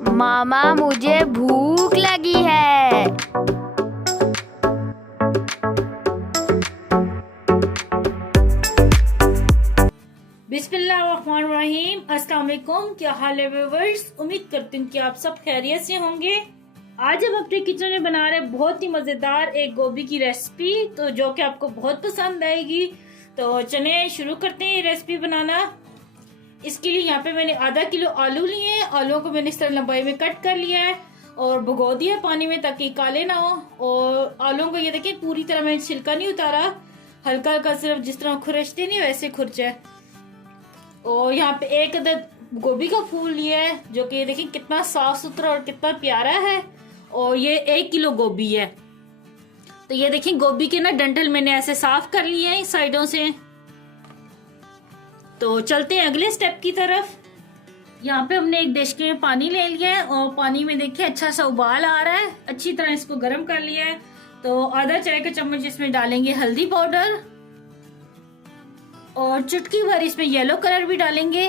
मामा मुझे भूख लगी है। बिस्मिल्लाहिर्रहमानिर्रहीम। अस्सलाम वालेकुम। क्या हाल है व्यूअर्स? उम्मीद करती हूँ कि आप सब खैरियत से होंगे। आज हम अपने किचन में बना रहे हैं बहुत ही मज़ेदार एक गोभी की रेसिपी, तो जो कि आपको बहुत पसंद आएगी। तो चलिए शुरू करते हैं ये रेसिपी बनाना। इसके लिए यहाँ पे मैंने आधा किलो आलू लिए हैं। आलूओं को मैंने इस तरह लंबाई में कट कर लिया है और भिगो दिया पानी में ताकि काले ना हो। और आलूओं को ये देखिए पूरी तरह मैंने छिलका नहीं उतारा, हल्का हल्का सिर्फ जिस तरह खुरचते नहीं वैसे खुरचा है। और यहाँ पे एक अदद गोभी का फूल लिया है जो कि देखिए कितना साफ सुथरा और कितना प्यारा है। और ये 1 किलो गोभी है। तो ये देखिए गोभी के ना डंठल मैंने ऐसे साफ कर लिए हैं साइडों से। तो चलते हैं अगले स्टेप की तरफ। यहाँ पे हमने एक डिश में पानी ले लिया है और पानी में देखिए अच्छा सा उबाल आ रहा है। अच्छी तरह इसको गर्म कर लिया है। तो आधा चाय का चम्मच इसमें डालेंगे हल्दी पाउडर और चुटकी भर इसमें येलो कलर भी डालेंगे।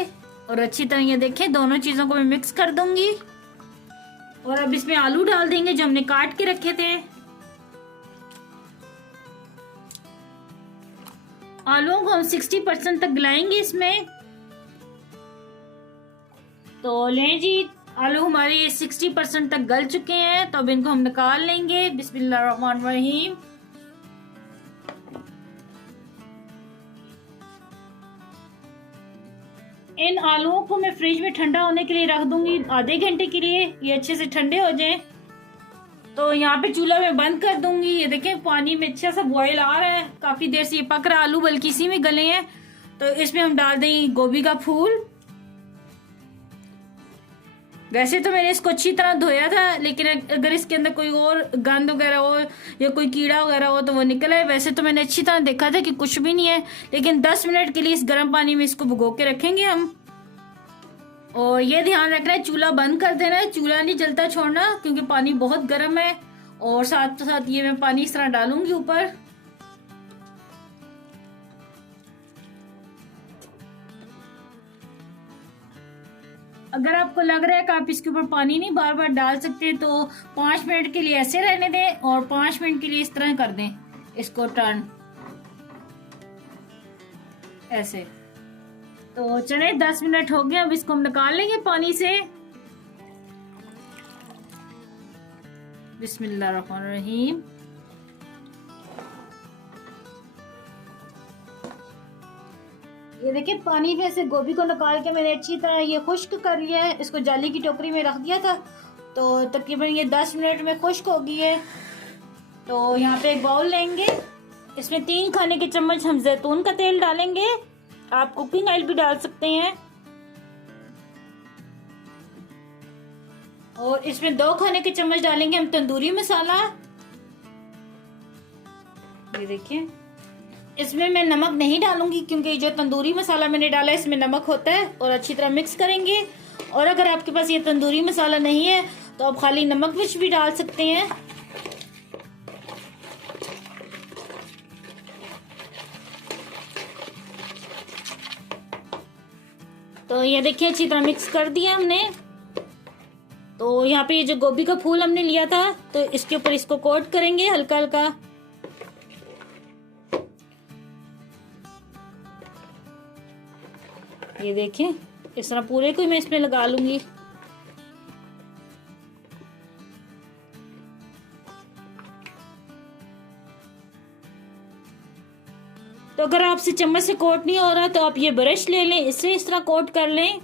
और अच्छी तरह ये देखें दोनों चीजों को मैं मिक्स कर दूंगी। और अब इसमें आलू डाल देंगे जो हमने काट के रखे थे। आलूओं को हम 60% तक गलाएंगे इसमें। तो लें जी, आलू हमारे 60% तक गल चुके हैं, तो अब इनको हम निकाल लेंगे। बिस्मिल्लाहिर्रहमानिर्रहीम। इन आलूओं को मैं फ्रिज में ठंडा होने के लिए रख दूंगी आधे घंटे के लिए, ये अच्छे से ठंडे हो जाएं। तो यहाँ पे चूल्हा में बंद कर दूंगी। ये देखें पानी में अच्छा सा बॉईल आ रहा है, काफी देर से ये पक रहा। आलू बल्कि इसी में गले हैं। तो इसमें हम डाल देंगे गोभी का फूल। वैसे तो मैंने इसको अच्छी तरह धोया था, लेकिन अगर इसके अंदर कोई और गंद वगैरह हो या कोई कीड़ा वगैरह हो तो वो निकल आए। वैसे तो मैंने अच्छी तरह देखा था कि कुछ भी नहीं है, लेकिन 10 मिनट के लिए इस गर्म पानी में इसको भिगो के रखेंगे हम। और ये ध्यान रखना है चूल्हा बंद कर देना है, चूल्हा नहीं जलता छोड़ना क्योंकि पानी बहुत गर्म है। और साथ साथ ये मैं पानी इस तरह डालूंगी ऊपर। अगर आपको लग रहा है कि आप इसके ऊपर पानी नहीं बार बार डाल सकते तो 5 मिनट के लिए ऐसे रहने दें और 5 मिनट के लिए इस तरह कर दें इसको टर्न ऐसे। तो चले 10 मिनट हो गए, अब इसको हम निकाल लेंगे पानी से। बिस्मिल्लाहिर्रहमानिर्रहीम। ये देखिए पानी में से गोभी को निकाल के मैंने अच्छी तरह ये खुश्क कर लिया है। इसको जाली की टोकरी में रख दिया था, तो तकरीबन ये 10 मिनट में खुश्क हो गई है। तो यहाँ पे एक बाउल लेंगे, इसमें 3 खाने के चम्मच हम जैतून का तेल डालेंगे। आप कुकिंग ऑयल भी डाल सकते हैं। और इसमें 2 खाने के चम्मच डालेंगे हम तंदूरी मसाला। ये देखिए इसमें मैं नमक नहीं डालूंगी क्योंकि जो तंदूरी मसाला मैंने डाला है इसमें नमक होता है। और अच्छी तरह मिक्स करेंगे। और अगर आपके पास ये तंदूरी मसाला नहीं है तो आप खाली नमक मिर्च भी डाल सकते हैं। तो ये देखिए अच्छी तरह मिक्स कर दिया हमने। तो यहाँ पे ये जो गोभी का फूल हमने लिया था तो इसके ऊपर इसको कोट करेंगे हल्का हल्का। ये देखिए इस तरह पूरे को मैं इसमें लगा लूंगी। तो अगर आपसे चम्मच से कोट नहीं हो रहा तो आप ये ब्रश ले लें, इससे इस तरह कोट कर लें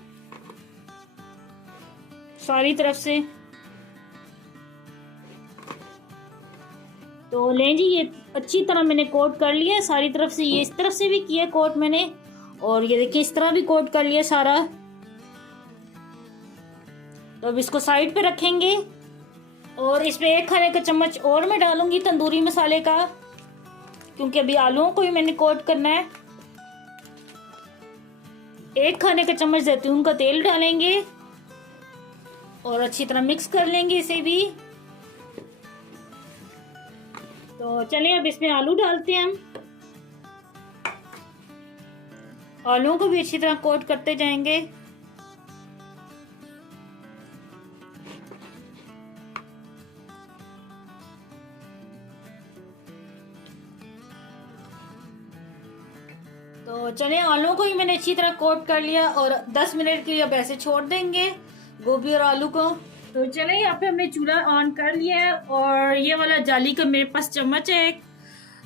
सारी तरफ से। तो लें जी, ये अच्छी तरह मैंने कोट कर लिया सारी तरफ से। ये इस तरफ से भी किया कोट मैंने, और ये देखिए इस तरह भी कोट कर लिया सारा। तो अब इसको साइड पे रखेंगे। और इसमें 1 खाने का चम्मच और मैं डालूंगी तंदूरी मसाले का, क्योंकि अभी आलूओं को भी मैंने कोट करना है। 1 खाने का चम्मच जैतून का तेल डालेंगे और अच्छी तरह मिक्स कर लेंगे इसे भी। तो चलिए अब इसमें आलू डालते हैं हम। आलूओं को भी अच्छी तरह कोट करते जाएंगे। तो चलिए आलू को ही मैंने अच्छी तरह कोट कर लिया और 10 मिनट के लिए अब ऐसे छोड़ देंगे गोभी और आलू को। तो चलिए यहाँ पे हमने चूल्हा ऑन कर लिया है और ये वाला जाली का मेरे पास चम्मच है एक,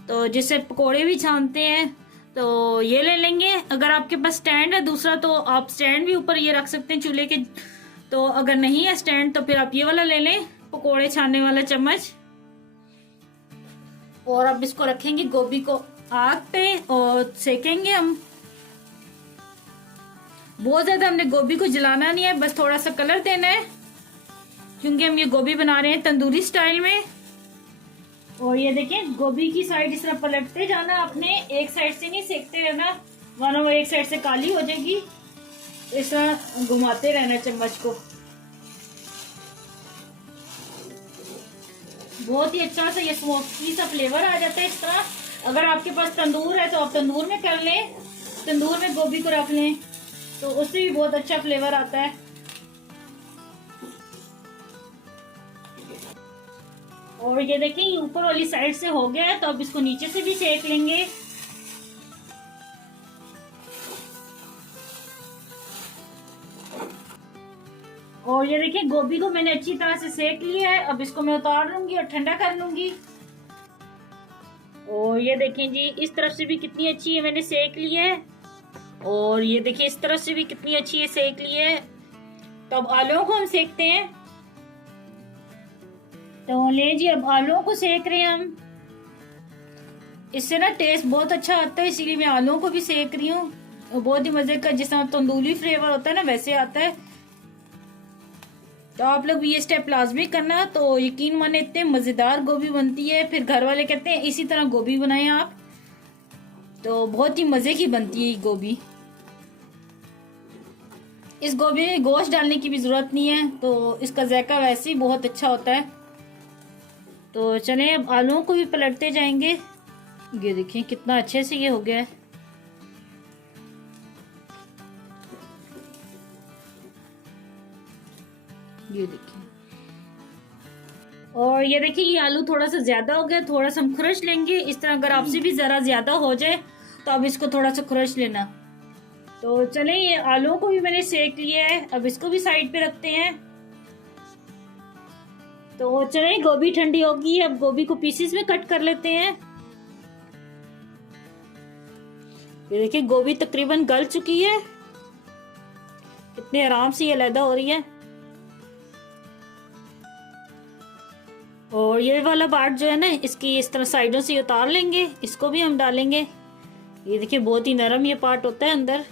तो जिससे पकोड़े भी छानते हैं, तो ये ले लेंगे। अगर आपके पास स्टैंड है दूसरा तो आप स्टैंड भी ऊपर ये रख सकते हैं चूल्हे के, तो अगर नहीं है स्टैंड तो फिर आप ये वाला ले लें पकोड़े छानने वाला चम्मच। और अब इसको रखेंगे गोभी को आग पे और सेकेंगे हम। बहुत ज्यादा हमने गोभी को जलाना नहीं है, बस थोड़ा सा कलर देना है क्योंकि हम ये गोभी बना रहे हैं तंदूरी स्टाइल में। और ये देखें गोभी की साइड इस तरह पलटते जाना आपने, एक साइड से नहीं सेकते रहना वरना वो एक साइड से काली हो जाएगी। इस तरह घुमाते रहना चम्मच को। बहुत ही अच्छा सा ये स्मोकी सा फ्लेवर आ जाता है इस तरह। अगर आपके पास तंदूर है तो आप तंदूर में कर लें, तंदूर में गोभी को रख लें तो उससे भी बहुत अच्छा फ्लेवर आता है। और ये देखें ये ऊपर वाली साइड से हो गया है, तो अब इसको नीचे से भी सेक लेंगे। और ये देखिए गोभी को मैंने अच्छी तरह से सेक लिया है, अब इसको मैं उतार लूंगी और ठंडा कर लूंगी। और ये देखें जी इस तरफ से भी कितनी अच्छी है मैंने सेक ली है, और ये देखिए इस तरफ से भी कितनी अच्छी है सेक ली है। तो अब आलूओं को हम सेकते हैं। तो ले जी अब आलूओं को सेक रहे हैं हम। इससे ना टेस्ट बहुत अच्छा आता है, इसीलिए मैं आलूओं को भी सेक रही हूँ। बहुत ही मजे का जिस तरह तंदूरी फ्लेवर होता है ना वैसे आता है। तो आप लोग भी ये स्टेप लाजमी करना, तो यकीन माने इतने मजेदार गोभी बनती है। फिर घर वाले कहते हैं इसी तरह गोभी बनाएं आप, तो बहुत ही मजे की बनती है ये गोभी। इस गोभी में गोश्त डालने की भी जरूरत नहीं है, तो इसका जायका वैसे ही बहुत अच्छा होता है। तो चलें अब आलूओं को भी पलटते जाएंगे। ये देखिए कितना अच्छे से ये हो गया है। ये देखिए, और ये देखिए ये आलू थोड़ा सा ज्यादा हो गया, थोड़ा सा हम खुरच लेंगे इस तरह। अगर आपसे भी जरा ज्यादा हो जाए तो अब इसको थोड़ा सा खुरच लेना। तो चले ये आलूओं को भी मैंने सेक लिया है, अब इसको भी साइड पे रखते हैं। तो चले गोभी ठंडी होगी, अब गोभी को पीसेस में कट कर लेते हैं। ये देखिए गोभी तकरीबन गल चुकी है, कितने आराम से ये अलग हो रही है। और ये वाला पार्ट जो है ना इसकी इस तरह साइडों से उतार लेंगे, इसको भी हम डालेंगे। ये देखिए बहुत ही नरम ये पार्ट होता है अंदर,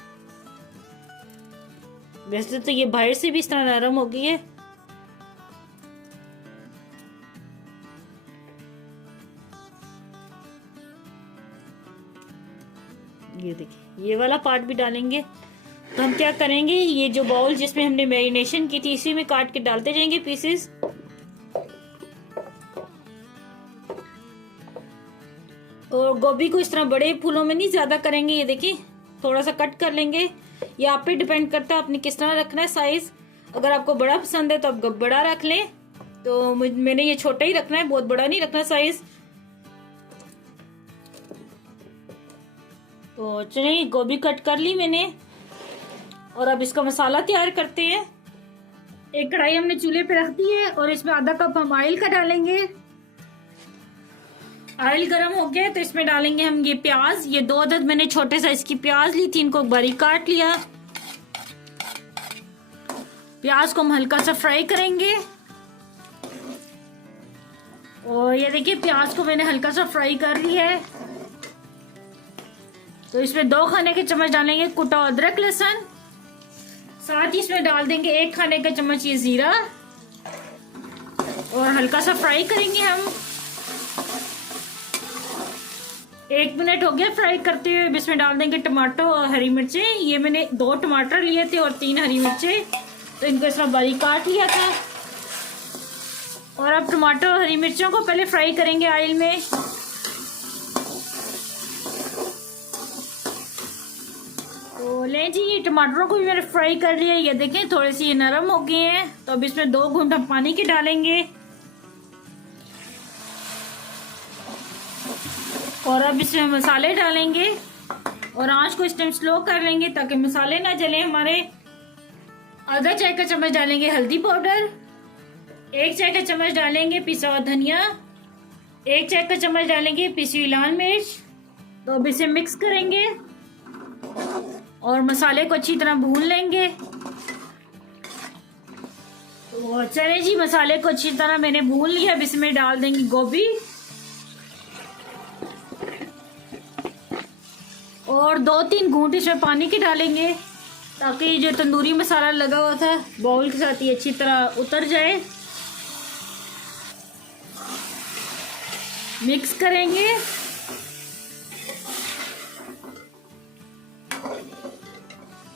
वैसे तो ये बाहर से भी इस तरह नरम हो गई है। ये देखिए ये वाला पार्ट भी डालेंगे। तो हम क्या करेंगे, ये जो बाउल जिसमें हमने मैरिनेशन की थी इसी में काट के डालते जाएंगे पीसेस। और गोभी को इस तरह बड़े फूलों में नहीं ज्यादा करेंगे, ये देखिए थोड़ा सा कट कर लेंगे। ये आप पे डिपेंड करता है आपने किस तरह रखना है साइज। अगर आपको बड़ा पसंद है तो आप बड़ा रख लें, तो मैंने ये छोटा ही रखना है, बहुत बड़ा नहीं रखना साइज। तो चलिए गोभी कट कर ली मैंने, और अब इसका मसाला तैयार करते हैं। एक कढ़ाई हमने चूल्हे पे रख दी है और इसमें आधा कप हम ऑयल का डालेंगे। ऑयल गरम हो गया तो इसमें डालेंगे हम ये प्याज। ये 2 अदद मैंने छोटे साइज की प्याज ली थी, इनको बारीक काट लिया। प्याज को हम हल्का सा फ्राई करेंगे। और ये देखिए प्याज को मैंने हल्का सा फ्राई कर लिया है। तो इसमें 2 खाने के चम्मच डालेंगे कुटा अदरक लहसुन, साथ ही इसमें डाल देंगे 1 खाने का चम्मच ये जीरा, और हल्का सा फ्राई करेंगे हम। 1 मिनट हो गया फ्राई करते हुए। इसमें डाल देंगे टमाटर और हरी मिर्चें। ये मैंने 2 टमाटर लिए थे और 3 हरी मिर्चें, तो इनको इस तरह बारीक काट लिया था। और अब टमाटर और हरी मिर्चों को पहले फ्राई करेंगे ऑयल में। तो लें जी ये टमाटरों को भी मैंने फ्राई कर लिया। ये देखें थोड़े से ये नरम हो गए हैं, तो अब इसमें 2 घूंट हम पानी के डालेंगे। और अब इसमें मसाले डालेंगे। और आंच को इस टाइम स्लो कर लेंगे ताकि मसाले ना जले हमारे। आधा चाय का चम्मच डालेंगे हल्दी पाउडर, 1 चाय का चम्मच डालेंगे पिसा हुआ धनिया, 1 चाय का चम्मच डालेंगे पिसी हुई लाल मिर्च। तो अब इसे मिक्स करेंगे और मसाले को अच्छी तरह भून लेंगे। तो चले जी, मसाले को अच्छी तरह मैंने भून लिया। अब इसमें डाल देंगे गोभी और 2-3 घूंट इसमें पानी के डालेंगे ताकि जो तंदूरी मसाला लगा हुआ था बाउल के साथ ही अच्छी तरह उतर जाए। मिक्स करेंगे।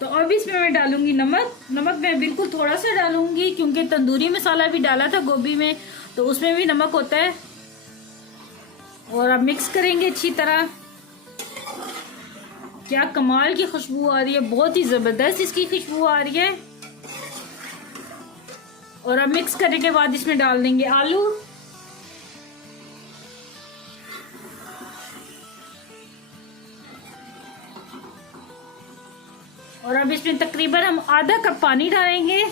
तो अब इसमें मैं डालूंगी नमक। नमक मैं बिल्कुल थोड़ा सा डालूंगी क्योंकि तंदूरी मसाला भी डाला था गोभी में, तो उसमें भी नमक होता है। और अब मिक्स करेंगे अच्छी तरह। क्या कमाल की खुशबू आ रही है, बहुत ही जबरदस्त इसकी खुशबू आ रही है। और अब मिक्स करने के बाद इसमें डाल देंगे आलू। और अब इसमें तकरीबन हम आधा कप पानी डालेंगे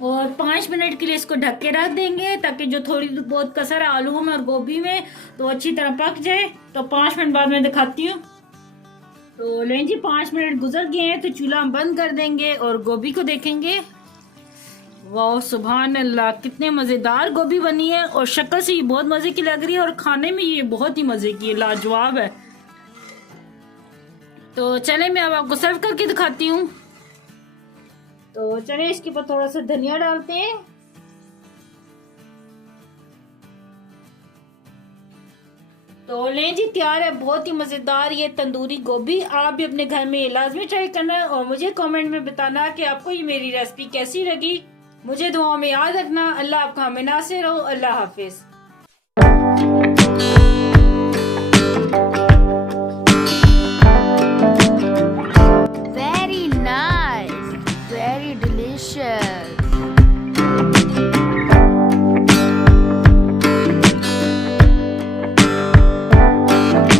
और 5 मिनट के लिए इसको ढक के रख देंगे ताकि जो थोड़ी बहुत कसर है आलूओं में और गोभी में तो अच्छी तरह पक जाए। तो 5 मिनट बाद मैं दिखाती हूँ। तो लें जी, 5 मिनट गुजर गए हैं तो चूल्हा हम बंद कर देंगे और गोभी को देखेंगे। वाह सुभान अल्लाह, कितने मजेदार गोभी बनी है और शक्ल से ये बहुत मजे की लग रही है और खाने में ये बहुत ही मजे की है, लाजवाब है। तो चले मैं अब आपको सर्व करके दिखाती हूँ। तो चले इसके ऊपर थोड़ा सा धनिया डालते हैं। तो लें जी, तैयार है बहुत ही मजेदार ये तंदूरी गोभी। आप भी अपने घर में लाजमी ट्राई करना और मुझे कमेंट में बताना कि आपको ये मेरी रेसिपी कैसी लगी। मुझे दुआ में याद रखना। अल्लाह आपका हमें नासिर हो। अल्लाह हाफिज।